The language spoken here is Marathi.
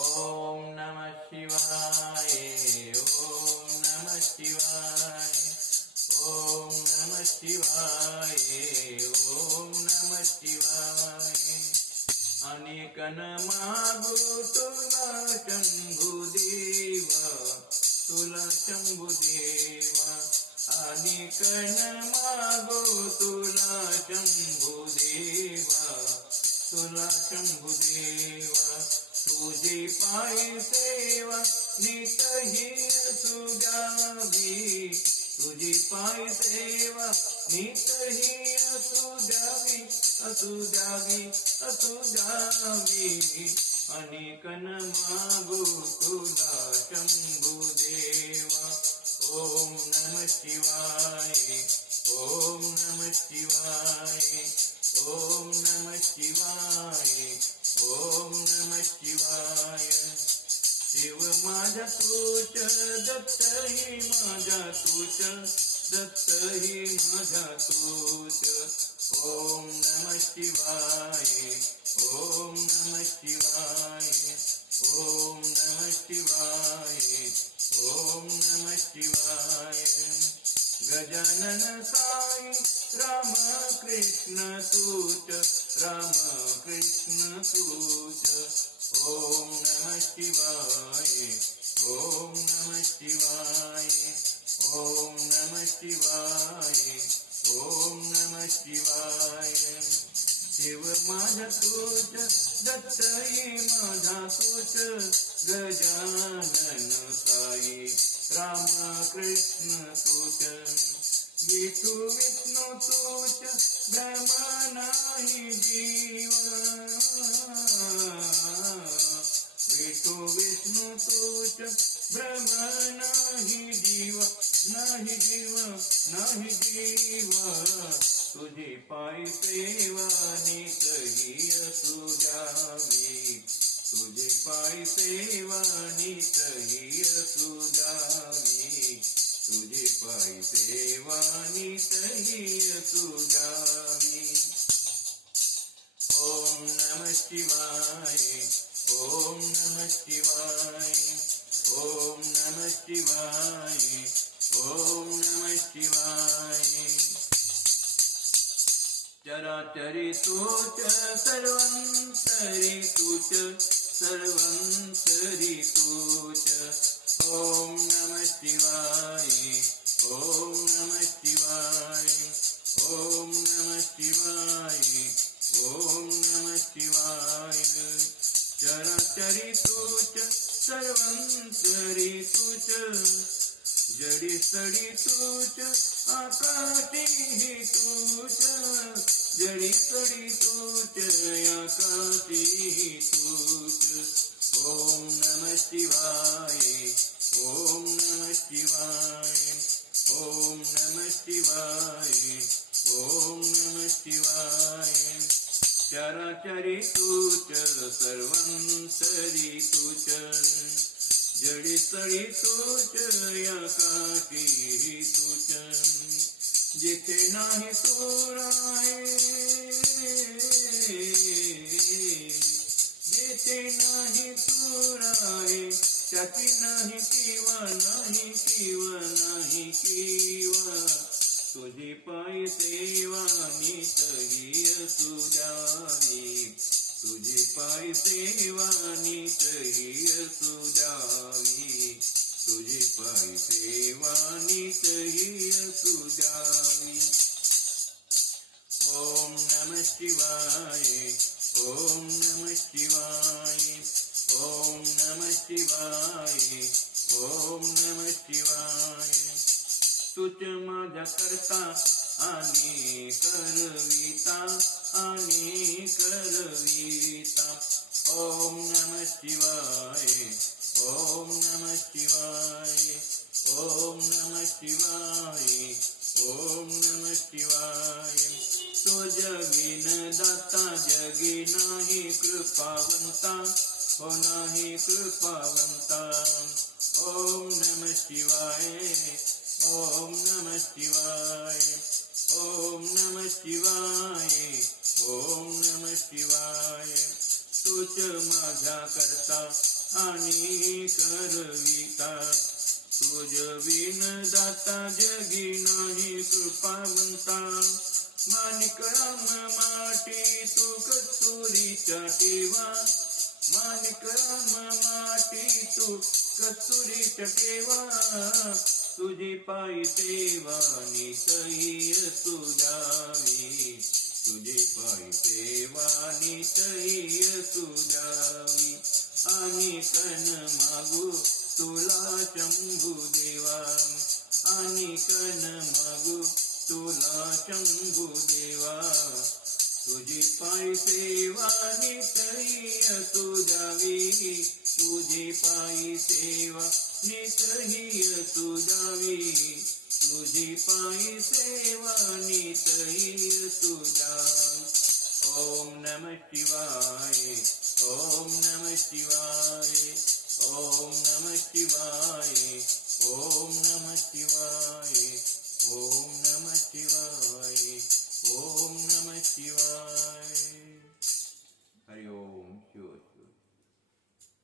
ओम नमः शिवाय। ओम नमः शिवाय। ओम नमः शिवाय। ओम नमः शिवाय। अनेकन मागो तुला शंभुदेव, तुला शंभुदेव। अनेकन मागो तुला शंभुदेव, तुला शंभुदेव। तुझे पाय सेवा नितही असुजावी, तुझी पाय सेवा नितही असुजावी, असुजावी, असुजावी। अनेकन मागो तुला शंभुदेवा। ओम नमः शिवाय। ओम नमः शिवाय। ओम नमः शिवाय। ओम नमः शिवाय। शिव माझा तूच, दत्त ही माझा तूच, दत्त ही माझा तूच। ओम नमः शिवाय। ओम नमः शिवाय। ओम नमः शिवाय। ओम नमः शिवाय। गजानन साई राम कृष्ण तूच, राम कृष्ण तूच। ओम नमः शिवाय। ओम नमः शिवाय। ओम नमः शिवाय। ओम नमः शिवाय। शिव माझा तूच, दत्त ही माझा तूच, गजानन साई राम कृष्ण तूच। विठू विष्णू तूच, ब्रह्म नाही जीव, विठू विष्णू तूच, ब्रह्म नाही जीव, नाही जीव, नाही जीव। तुझे पाय सेवा नितही असुजावी, तुझे पाय सेवा नितही असुजावी, तुझे पाय सेवा नितही असुजावी। ओम नमः शिवाय। ओम नमः शिवाय। ओम नमः शिवाय। ओम नमः शिवाय। चराचरी तूच, सर्वंतरी तूच, सर्वंतरी तूच। ओम नमः शिवाय। ओम नमः शिवाय। ओम नमः शिवाय। ओम नमः शिवाय। चराचरी तूच, सर्वंतरी तूच, जडी सडी तूच, आकाशी ही तूच, जडी सडी तूच, आकाशी ही तूच। ओम नमः शिवाय। ओम नमः शिवाय। ओम नमः शिवाय। ओम नमः शिवाय। चराचरी तूच, सर्वंतरी तूच, जडी सडी तूच, आकाशी ही तूच। जिथे नाही तू राहे, जिथे नाही तू राहे, त्याची नाही किंवा नाही किंवा नाही किंवा। तुझी पाय सेवा नितही असुजावी, तुझी पाय सेवा नितही असुजावी, तुझी पाय सेवा नितही असुजावी। ओम नमः शिवाय। ओम नमः शिवाय। ओम नमः शिवाय। ओम नमः शिवाय। तुझ माझा करता आणि करविता, आणि करविता। ओम नमः शिवाय। ओम नमः शिवाय। ओम नमः शिवाय। ओम नमः शिवाय। तुझ विन दाता जगी नाही कृपावंता, हो नाही कृपावंता। ओम नमः शिवाय। ओम नमः शिवाय। ओम नमः शिवाय। ओम नमः शिवाय। तूच माझा करता आणि करविता. तुझ बिन दाता जगी नाही कृपावंता. माणिक राम माटी तू कस्तुरीच्या ठेवा. माणिक राम माटी तू कस्तुरीच्या ठेवा. तुझी पायी सेवा नितही सुजावी. तुझी पायी सेवा नितही सुजावी. आणि कन मागू तुला शंभू देवा. आणि कन मागू तुला शंभू देवा. तुझी पायी सेवा नितही सुजावी. तुझी पायी सेवा नितही सुजावी. तुझी पायी सेवा नितही सुजावी. ओम नमः शिवाय. ओम नमः शिवाय.